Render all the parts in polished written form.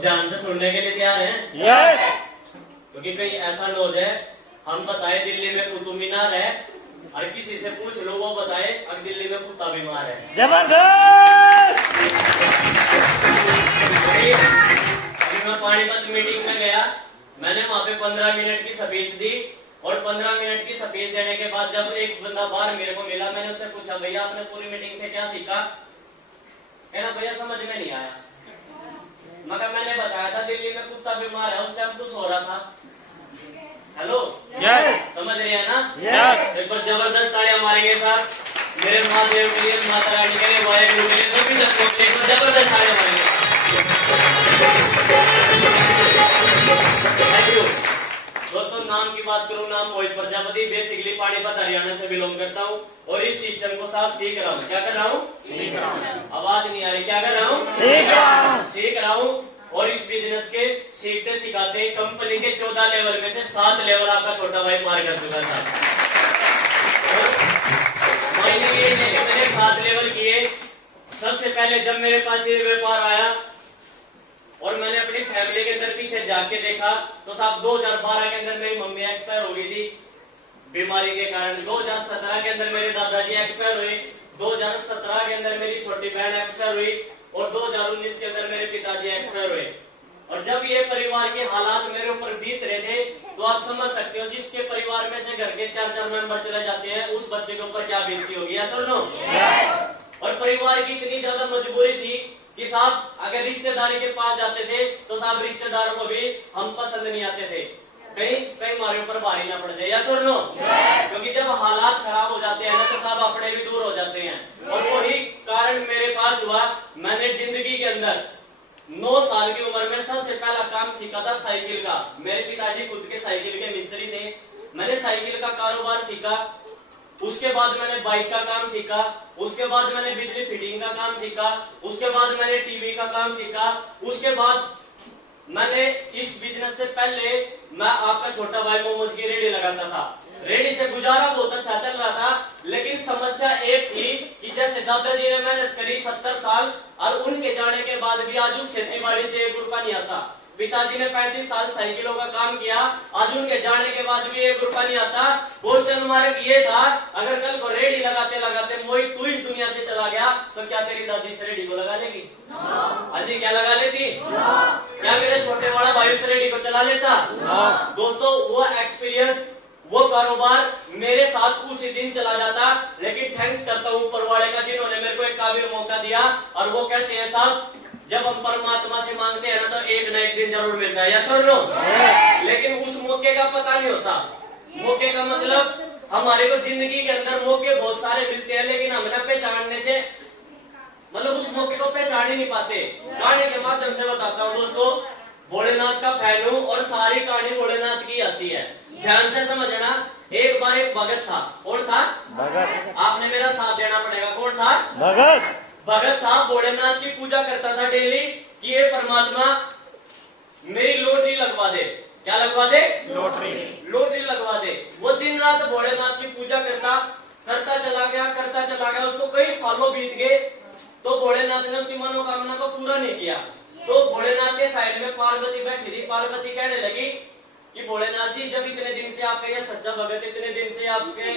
ध्यान से सुनने के लिए तैयार हैं? यस। क्योंकि कहीं ऐसा लॉज है, हम बताए दिल्ली में कुतुब मीनार है, और किसी से पूछ लो वो बताए अब दिल्ली में कुत्ता बीमार है। जबरदस्त। अभी मैं पानीपत मीटिंग में गया, मैंने वहां पे 15 मिनट की स्पीच दी, और 15 मिनट की स्पीच देने के बाद जब एक बंदा बाहर मेरे को मिला, मैंने उससे पूछा भैया आपने पूरी मीटिंग से क्या सीखा? कहना भैया समझ में नहीं आया। मगर मैंने बताया था दिल्ली में कुत्ता बीमार है, उस टाइम तू सो रहा था। Hello, yes. समझ रहे हैं ना? यस। एक बार जबरदस्त तालियां मारेंगे साथ मेरे महादेव के लिए, माता रानी के लिए, वाहेगुरु के लिए, सभी सबको एक बार जबरदस्त तालियां मारेंगे। थैंक यू दोस्तों। नाम की बात करूं, नाम मोहित प्रजापति, बेसिकली पानीपत हरियाणा से बिलोंग करता हूं, और इस सिस्टम को साफ सीख रहा हूं। क्या कर रहा हूं? सीख रहा हूं। आवाज नहीं आ रही, क्या कर रहा हूं? सीख रहा हूं। और इस बिजनेस के सीखते सिखाते कंपनी के 14 लेवल में से 7 लेवल आपका छोटा भाई पार कर चुका था। मैंने ये मैंने 7 लेवल किए। सबसे पहले जब मेरे पास ये व्यापार आया और मैंने अपनी फैमिली के अंदर पीछे जाके देखा, तो साहब 2012 के अंदर मेरी मम्मी एक्सपायर हो गई थी बीमारी के कारण। 2017 के अंदर मेरे दादाजी एक्सपायर हुए। 2017 के अंदर मेरी छोटी बहन एक्सपायर हुई, और 2019 के अंदर मेरे पिताजी एक्सपायर हुए। और जब ये परिवार के हालात मेरे ऊपर बीत रहे थे, तो आप समझ सकते हो जिसके परिवार में से घर के 4 मेंबर चले जाते हैं, उस बच्चे के ऊपर क्या बीतती होगी, या सुनो। और परिवार की इतनी ज्यादा मजबूरी थी कि साहब अगर रिश्तेदारी के पास जाते थे तो साहब रिश्तेदारों को भी हम पसंद नहीं आते थे, कहीं कहीं हमारे ऊपर भारी ना पड़ जाए, या सुनो। क्योंकि जब हालात खराब हो जाते हैं ना, तो साहब अपने भी दूर हो जाते हैं। और वही कारण मेरे पास हुआ। मैंने जिंदगी के अंदर 9 साल की उम्र में सबसे पहला काम सीखा था साइकिल का। मेरे पिताजी खुद के साइकिल के मिस्त्री थे। मैंने साइकिल का कारोबार सीखा। उसके बाद मैंने बाइक का काम सीखा। उसके बाद मैंने बिजली फिटिंग का काम सीखा। उसके बाद मैंने टीवी का काम सीखा। उसके बाद मैंने इस बिजनेस से पहले मैं आपका छोटा भाई मोमोज की रेडी लगाता था। रेडी से गुजारा बहुत अच्छा चल रहा था, लेकिन समस्या एक थी कि जैसे दादाजी ने मेहनत करी 70 साल, और उनके जाने के बाद भी आज उस खेती बाड़ी से 1 रुपया नहीं आता। पिताजी ने 35 साल साइकिलों का काम किया, आज उनके जाने के बाद भी 1 रुपया नहीं आता। क्वेश्चन मार्क ये था, अगर कल को रेडी लगाते लगाते मोहित तू इस दुनिया से चला गया, तो क्या तेरी दादी इस रेडी को लगा लेगी? अजी क्या लगा लेती? क्या मेरे छोटे वाला भाई उस रेडी को चला लेता? दोस्तों वो एक्सपीरियंस, वो कारोबार मेरे साथ उसी दिन चला जाता। लेकिन थैंक्स करता हूँ ऊपर वाले का, जिन्होंने मेरे को एक काबिल मौका दिया। और वो कहते हैं साहब जब हम परमात्मा से मांगते हैं ना, तो एक न एक दिन जरूर मिलता है, या सुन लो। लेकिन उस मौके का पता नहीं होता। मौके का मतलब हमारे को जिंदगी के अंदर मौके बहुत सारे मिलते हैं, लेकिन हम न पहचानने से मतलब उस मौके को पहचान ही नहीं पाते। कहानी के माध्यम से बताता हूँ दोस्तों, भोलेनाथ का फैन हूँ और सारी कहानी भोलेनाथ की आती है, ध्यान से समझना। एक बार एक भगत था। कौन था? भगत। आपने मेरा साथ देना पड़ेगा। कौन था? भगत। भगत था, भोलेनाथ की पूजा करता था डेली कि ये परमात्मा मेरी लॉटरी लगवा दे। क्या लगवा दे? लॉटरी। लॉटरी लगवा दे। वो दिन रात भोलेनाथ की पूजा करता चला गया। उसको कई सालों बीत गए, तो भोलेनाथ ने उसकी मनोकामना को पूरा नहीं किया। तो भोलेनाथ के साइड में पार्वती बैठी थी। पार्वती कहने लगी कि भोलेनाथ जी, जब इतने दिन से आपका ये सच्चा भगत इतने दिन से आपके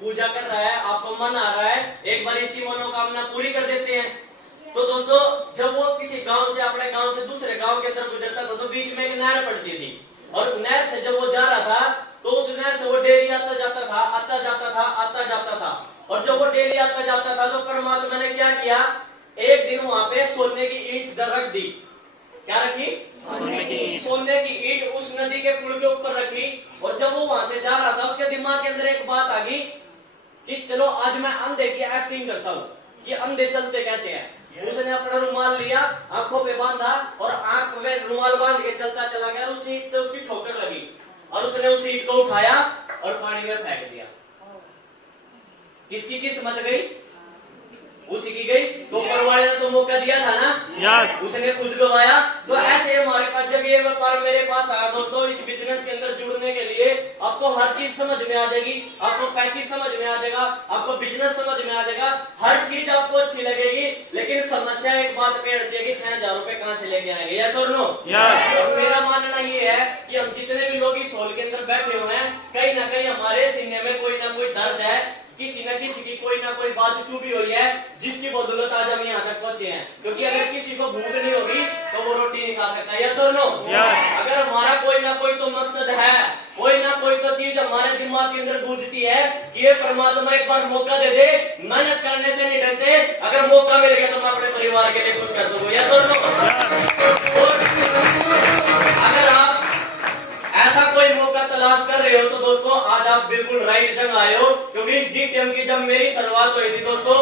पूजा कर रहा है, आपको मन आ रहा है, एक बार इसकी मनोकामना पूरी कर देते हैं। तो दोस्तों जब वो किसी गांव से, अपने गांव से दूसरे गांव के अंदर गुजरता था, तो बीच में एक नहर पड़ती थी, और नहर से जब वो जा रहा था, तो उस नहर से वो डेली आता जाता था। और जब वो डेली आता जाता था, तो परमात्मा ने क्या किया, एक दिन वहां पे सोने की ईंट रख दी। क्या रखी? सोने की ईंट उस नदी के पुल के ऊपर रखी। और जब वो वहां से जा रहा था, उसके दिमाग के अंदर एक बात आ गई कि चलो आज मैं अंधे की एक्टिंग करता हूँ कि अंधे चलते कैसे हैं। उसने अपना रुमाल लिया, आंखों पे बांधा, और आंख में रुमाल बांध के चलता चला गया। उस ईंट से उसकी ठोकर लगी, और उसने उस ईंट को उठाया और पानी में फेंक दिया। किसकी किस्मत गई? उसी की गई। तो ऊपर वाले ने तो मौका दिया था ना। यस उसने खुद गवाया। तो ऐसे हमारे पास जब ये व्यापार मेरे पास आया दोस्तों, इस बिजनेस के अंदर जुड़ने के लिए आपको हर चीज समझ में आ जाएगी, आपको पैकेज समझ में आ जाएगा, आपको बिजनेस समझ में आ जाएगा, हर चीज आपको अच्छी लगेगी। लेकिन समस्या एक बात पे अड़ती है कि 6,000 रुपए कहाँ से लेके आएंगे, यस और नो? यस। मेरा मानना ये है कि हम जितने भी लोग इस हॉल के अंदर बैठे हुए हैं, कहीं ना कहीं हमारे सीने में कोई ना कोई दर्द है, किसी न किसी की कोई ना कोई बात चुभी हुई है, जिसकी बदौलत आज हम यहाँ तक पहुंचे हैं। क्योंकि अगर किसी को भूख नहीं होगी तो वो रोटी नहीं खा सकता, यस और नो? अगर हमारा कोई ना कोई तो मकसद है, कोई ना कोई तो चीज हमारे दिमाग के अंदर गूंजती है कि ये परमात्मा एक बार मौका दे दे, मेहनत करने से नहीं डरते, अगर मौका मिल गया तो मैं अपने परिवार के लिए कुछ कर दूंगा, यस और नो? अगर आप ऐसा कोई मौका तलाश कर रहे हो तो दोस्तों आज आप बिल्कुल राइट जगह आए हो। क्योंकि इस डीटीएम की जब मेरी शुरुआत हुई थी दोस्तों,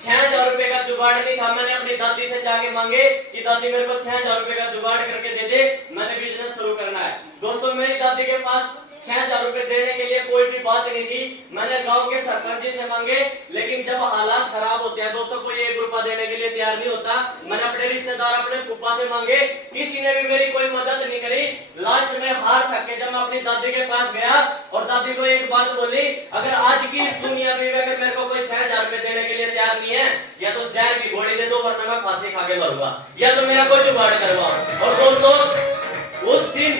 6,000 रुपए का जुगाड़ नहीं था। मैंने अपनी दादी से जाके मांगे कि दादी मेरे को 6,000 रुपए का जुगाड़ करके दे दे, मैंने बिजनेस शुरू करना है। दोस्तों मेरी दादी के पास 6,000 रुपए देने के लिए कोई भी बात नहीं थी। मैंने गांव के सरपंच जी से मांगे, लेकिन जब हालात खराब होते हैं दोस्तों, कोई 1 रुपया देने के लिए तैयार नहीं होता। मैंने अपने रिश्तेदार, अपने फूफा से मांगे, किसी ने भी मेरी कोई मदद नहीं करी। लास्ट में हार थक के जब मैं अपनी दादी के पास गया और दादी को एक बात बोली, अगर आज की इस दुनिया में अगर मेरे को कोई 6,000 रुपए देने के लिए तैयार नहीं है, या तो जहर की गोली दे दो वरना मैं फांसी खा के मरूंगा, या तो मेरा कोई जुगाड़ करवाओ। और दोस्तों उस दिन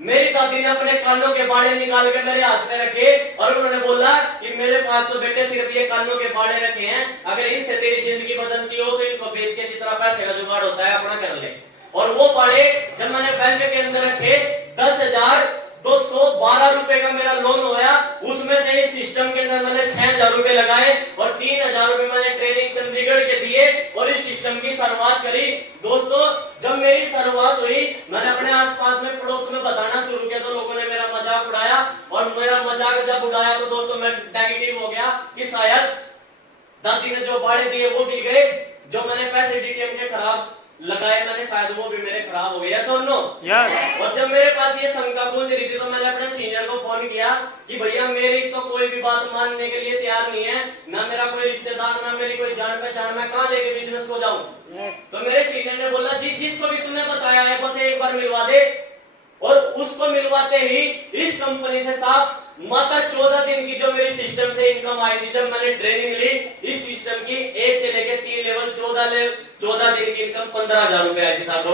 मेरी दादी ने अपने कानों के बाड़े निकाल के मेरे हाथ में रखे और उन्होंने बोला कि मेरे पास तो बेटे सिर्फ ये कानों के बाड़े रखे हैं, अगर इनसे तेरी जिंदगी बदलती हो तो इनको बेच के जितना पैसे का जुगाड़ होता है अपना कर ले। और वो बाड़े जब मैंने बैंक के अंदर रखे, 10,212 रुपए का मेरा लोन होया। उसमें से इस सिस्टम के अंदर मैंने 6,000 रुपए लगाए और 3,000 रुपए मैंने ट्रेनिंग चंडीगढ़ के दिए और इस सिस्टम की शुरुआत करी। दोस्तों जब मेरी शुरुआत हुई, मैंने अपने आसपास में पड़ोस में बताना शुरू किया तो लोगों ने मेरा मजाक उड़ाया, और मेरा मजाक जब उड़ाया तो दोस्तों मैं नेगेटिव हो गया कि शायद दादी ने जो बाड़े दिए वो भी गए, जो मैंने पैसे डीटीएम के खराब लगाए मैंने शायद वो भी मेरे खराब हो गए, यस और नो? और जब मेरे पास ये शंका गूंज रही थी तो मैंने अपने सीनियर को फोन किया कि भैया मेरी तो कोई भी बात मानने के लिए तैयार नहीं है, ना मेरा कोई रिश्तेदार, ना मेरी कोई जान पहचान, मैं कहाँ लेके बिजनेस को जाऊं? तो मेरे सीनियर ने बोला जिसको भी तूने बताया है बस एक बार मिलवा दे। और उसको मिलवाते ही इस कंपनी से साहब मात्र 14 दिन की जो मेरी सिस्टम से इनकम आई थी, जब मैंने ट्रेनिंग ली इस सिस्टम की 1 से लेकर 3 लेवल 14 दिन की इनकम 15,000 रुपए आई थी साहब।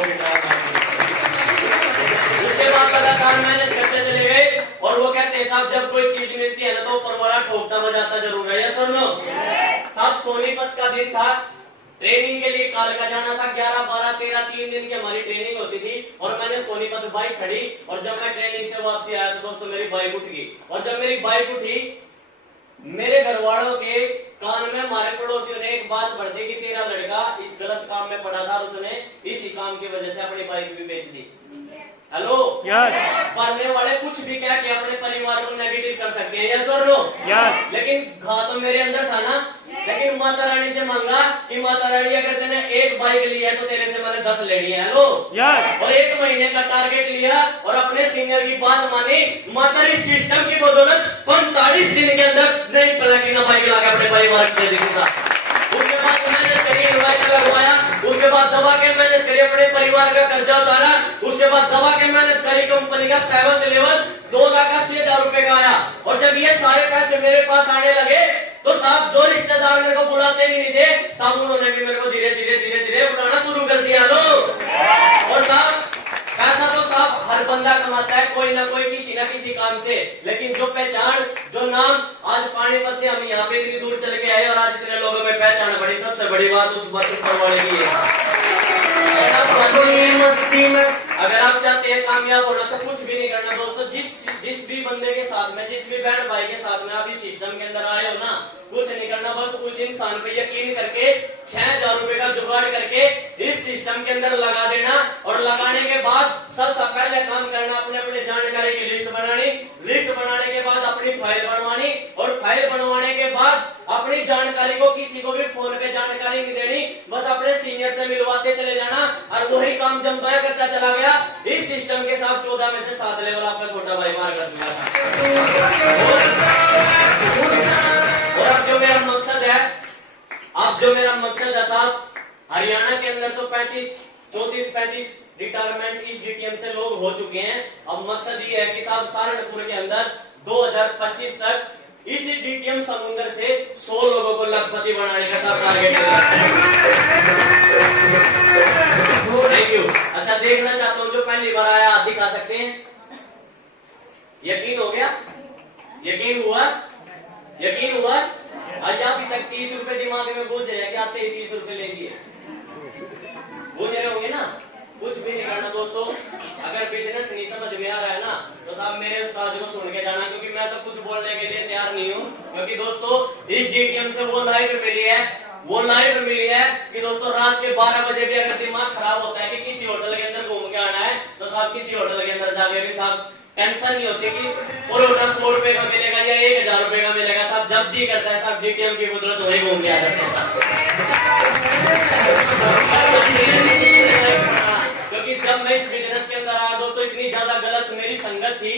उसके बाद लगातार मेहनत करते चले गए और वो कहते हैं साहब जब कोई चीज मिलती है ना तो ऊपर वाला ठोकता बजाता जरूर है, यस और नो? साहब सोनीपत का दिन था, ट्रेनिंग के लिए कालका जाना था, 11, 12, 13 3 दिन की हमारी ट्रेनिंग होती थी। और मैंने सोनीपत बाइक खड़ी और जब मैं ट्रेनिंग से वापसी आया तो दोस्तों मेरी बाइक उठ गई। और जब मेरी बाइक उठी, मेरे घर वालों के कान में हमारे पड़ोसियों ने एक बात भर दी कि तेरा लड़का इस गलत काम में पड़ा था और उसने इसी काम की वजह से अपनी बाइक भी बेच दी। Hello yes. पढ़ने वाले कुछ भी कह के अपने परिवार को नेगेटिव कर सकते हैं, यस और नो? यस। लेकिन घा तो मेरे अंदर था ना। लेकिन माता रानी से मांगा कि माता रानी अगर तेने एक बाइक ली है तो तेरे से मैंने 10 लेनी है। Hello yes. और 1 महीने का टारगेट लिया और अपने सीनियर की बात मानी। माता इस सिस्टम की बदौलत 45 दिन के अंदर नई प्लेटिना बाइक लाकर अपने परिवार को दे दी। उसके बाद मेहनत करी, इन्वाइट लगवाया, उसके बाद दबा के मेहनत करी, अपने परिवार का कर्जा उतारा, उसके बाद दबा के मेहनत करी, कंपनी का 7th लेवल 2,80,000 रुपए का आया। और जब ये सारे पैसे मेरे पास आने लगे तो साहब जो रिश्तेदार मेरे को बुलाते ही नहीं थे साहब उन्होंने भी मेरे को धीरे धीरे बुलाना शुरू कर दिया। लो और साहब पैसा तो साहब हर बंदा कमाता है कोई ना कोई किसी ना किसी काम से, लेकिन जो पहचान, जो नाम, आज पानीपत से हम यहाँ पे इतनी दूर चल के आए और आज इतने लोगों में पहचान बढ़ी, सबसे बड़ी बात उस बात ऊपर वाले की है। मस्ती में अगर आप चाहते हैं कामयाब होना तो कुछ भी नहीं करना दोस्तों। जिस भी बंदे के साथ में, जिस भी बहन भाई के साथ में आप इस सिस्टम के अंदर आए हो ना, कुछ नहीं करना, बस उस इंसान पे यकीन करके 6,000 रुपए का जुगाड़ करके इस सिस्टम के अंदर लगा देना। और लगाने के बाद सबसे पहले काम करना अपने अपने जानकारी की लिस्ट बनानी, लिस्ट बनाने के बाद अपनी फाइल बनवानी और फाइल बनवाने के बाद अपनी जानकारी को किसी को भी फोन पे जानकारी नहीं देनी, बस अपने सीनियर से मिलवाते चले जाना। और वही काम जब मैं करता चला गया इस सिस्टम के साथ 14 में से 7 लेवल आपका छोटा भाई मार कर चुका था। और अब जो मेरा मकसद है साहब, हरियाणा के अंदर तो 34-35 रिटायरमेंट इस डीटीएम से लोग हो चुके हैं। अब मकसद ये है कि साहब सहारनपुर के अंदर 2025 तक इसी डीटीएम समुद्र से 100 लोगों को लखपति बनाने का सब टारगेट है। Thank you. अच्छा, देखना चाहता हूँ जो पहली बार आया, आप दिखा सकते हैं? यकीन हो गया? यकीन हुआ? यकीन हुआ? आज अभी तक 30 रुपए दिमाग में बूझ रहे हैं कि आते ही 30 रुपए ले लिए, बूझ रहे होंगे ना? कुछ भी नहीं करना दोस्तों। अगर बिजनेस नहीं समझ में आ रहा है ना तो साहब मेरे उस्ताद को सुन के जाना, क्योंकि मैं तो कुछ बोलने के लिए तैयार नहीं हूँ। क्योंकि दोस्तों इस डीटीएम से वो लाइफ मिली है कि दोस्तों रात के 12 बजे भी अगर दिमाग खराब होता है कि किसी होटल के अंदर घूम के आना है तो साहब किसी होटल के अंदर जाके भी साहब टेंशन नहीं होती कि परोठा 100 रुपए का मिलेगा या 1000 रुपए का मिलेगा। साहब जब जी करता है साहब डीटीएम की बदौलत वही घूम के आ जाते हैं। क्योंकि जब मैं इस बिजनेस के अंदर आया दोस्तों इतनी ज्यादा गलत मेरी संगत थी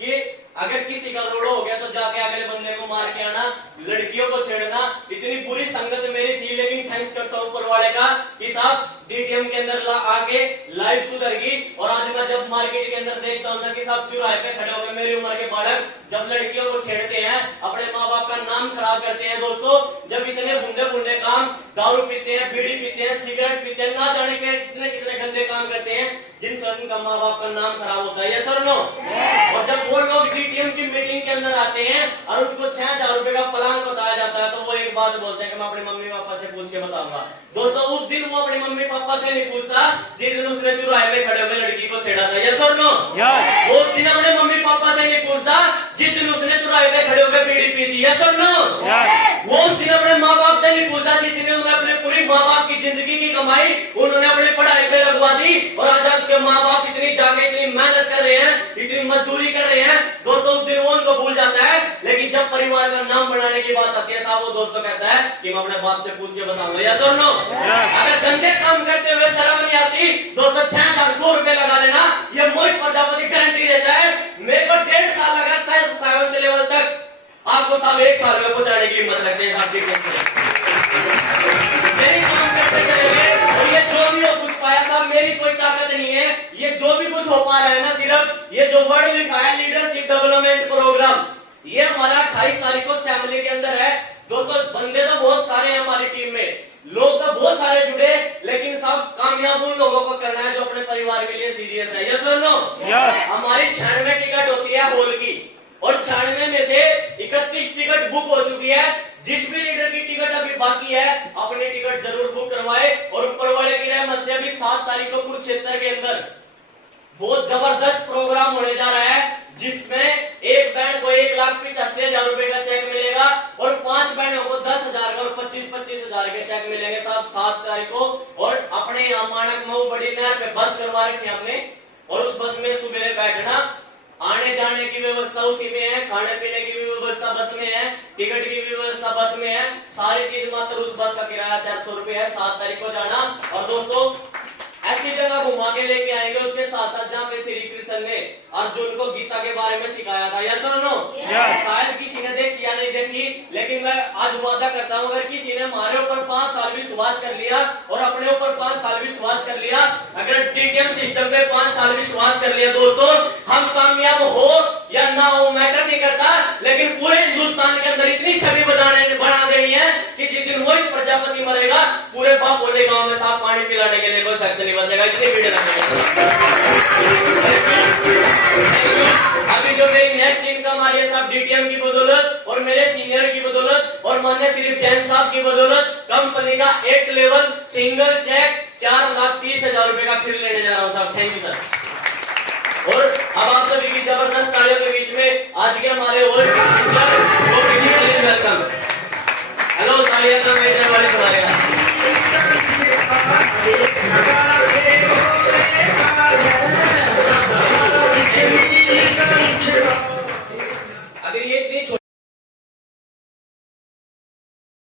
कि अगर किसी का रोड़ा हो गया तो जाके अगले बंदे को मार के आना, लड़कियों को छेड़ना, इतनी बुरी संगत मेरी थी। लेकिन थैंक्स करता हूँ ऊपर वाले का कि साहब डीटीएम के अंदर आके लाइफ सुधर गई। और आज मैं जब मार्केट के अंदर देखता हूँ कि साहब चौराहे पे खड़े होकर मेरी उम्र के बालक जब लड़कियों को छेड़ते हैं, अपने माँ बाप का नाम खराब करते हैं दोस्तों, जब इतने बुंदे काम, दारू पीते हैं, बीड़ी पीते हैं, सिगरेट पीते हैं, ना जाने के कितने गंदे काम करते हैं जिनसे उनका माँ बाप का नाम खराब होता है। यस और नो? और जब वो लोग डीटीएम की मीटिंग के अंदर आते हैं और उनको 6000 रुपए का प्लान बताया जाता है तो वो एक बात बोलते हैं कि मैं अपने मम्मी पापा से पूछ के बताऊंगा। दोस्तों उस दिन वो अपने मम्मी पापा से नहीं पूछता जिस दिन उसने चौराहे में खड़े होकर लड़की को छेड़ा था। यस और नो? वो उस दिन अपने मम्मी पापा से नहीं पूछता जिस दिन उसने चौराहे पे खड़े होकर बीड़ी पी थी। यस और नो? वो उस दिन अपने माँ बाप से नहीं पूछता जिसने उन्हें अपने पूरी माँ बाप की जिंदगी की कमाई उन्होंने अपनी पढ़ाई पे लगवा दी और आज उसके माँ बाप इतनी जाके इतनी मेहनत कर रहे हैं, इतनी मजदूरी कर रहे हैं। दोस्तों उस दिन वो उनको भूल जाता है। लेकिन जब परिवार का नाम बनाने की बात आती है साहब वो दोस्तों कहता है कि मैं अपने बाप से पूछ के बताऊंगा। यस और नो? अगर गंदे काम करते हुए शर्म नहीं आती दोस्तों 6100 रुपए लगा लेना, ये मोहित प्रजापति गारंटी देता है। मेरे को 1.5 साल लगा शायद 7th लेवल तक, आपको साहब 1 साल में पहुंचाने की हिम्मत रखते हैं साहब। मेरी काम करते चले गए और ये जो भी हो कुछ पाया साहब मेरी कोई ताकत नहीं है। ये जो भी कुछ हो पा रहा है ना सिर्फ ये जो वर्ड लिखा है लीडरशिप डेवलपमेंट प्रोग्राम, ये हमारा 28 तारीख को असेंबली के अंदर है। दोस्तों बंदे तो बहुत सारे हैं हमारी टीम में, लोग तो बहुत सारे जुड़े, लेकिन सब कामयाब उन लोगों को करना है जो अपने परिवार के लिए सीरियस है। यस और नो? हमारी 96 टिकट होती है हॉल की और 96 में से 31 टिकट बुक हो चुकी है। जिस भी लीडर की टिकट अभी बाकी है अपनी टिकट जरूर बुक करवाए। और ऊपर वाले की रहमत से अभी 7 तारीख को कुरुक्षेत्र के अंदर बहुत जबरदस्त प्रोग्राम होने जा रहा है जिसमें एक बैंड को 1,85,000 रुपए का चेक मिलेगा और 5 बैंडों को 10,000 का और 25,000 के चेक मिलेंगे साहब 7 तारीख को। और अपने यहाँ मानक मऊ बड़ी नहर पे बस करवा रखी हमने और उस बस में सुबह बैठना, आने जाने की व्यवस्था उसी में है, खाने पीने की भी व्यवस्था बस में है, टिकट की भी व्यवस्था बस में है, सारी चीज मात्र उस बस का किराया 400 रुपए है। 7 तारीख को जाना और दोस्तों ऐसी जगह घुमा के लेके आएंगे उसके साथ साथ जहाँ पे श्री कृष्ण ने अर्जुन को गीता के बारे में सिखाया था। यस और नो? शायद किसी ने देखी या नहीं देखी, लेकिन मैं आज वादा करता हूँ अगर किसी ने हमारे ऊपर 5 साल विश्वास कर लिया और अपने ऊपर 5 साल विश्वास कर लिया, अगर डीटीएम सिस्टम पे 5 साल विश्वास कर लिया दोस्तों, हम कामयाब हो या ना हो मैटर नहीं करता, लेकिन पूरे हिंदुस्तान के अंदर इतनी छवि बना देनी है कि जिस दिन वही प्रजापति मरेगा पूरे बापोले गांव में साफ पानी पिलाने के लिए कोई शख्स नहीं बचेगा। इतनी वीडियो अभी जो मेरी नेक्स्ट इनकम आ रही है साहब डीटीएम की बदौलत और मेरे सीनियर की बदौलत और मान्य श्री जैन साहब की बदौलत कंपनी का 8 लेवल सिंगल चेक 4,30,000 रुपए का फिर लेने जा रहा हूँ साहब। Thank you sir. और अब आप सभी की जबरदस्त तालियों के बीच में आज के हमारे वेलकम। हेलो तालियां वाले सुनाएगा।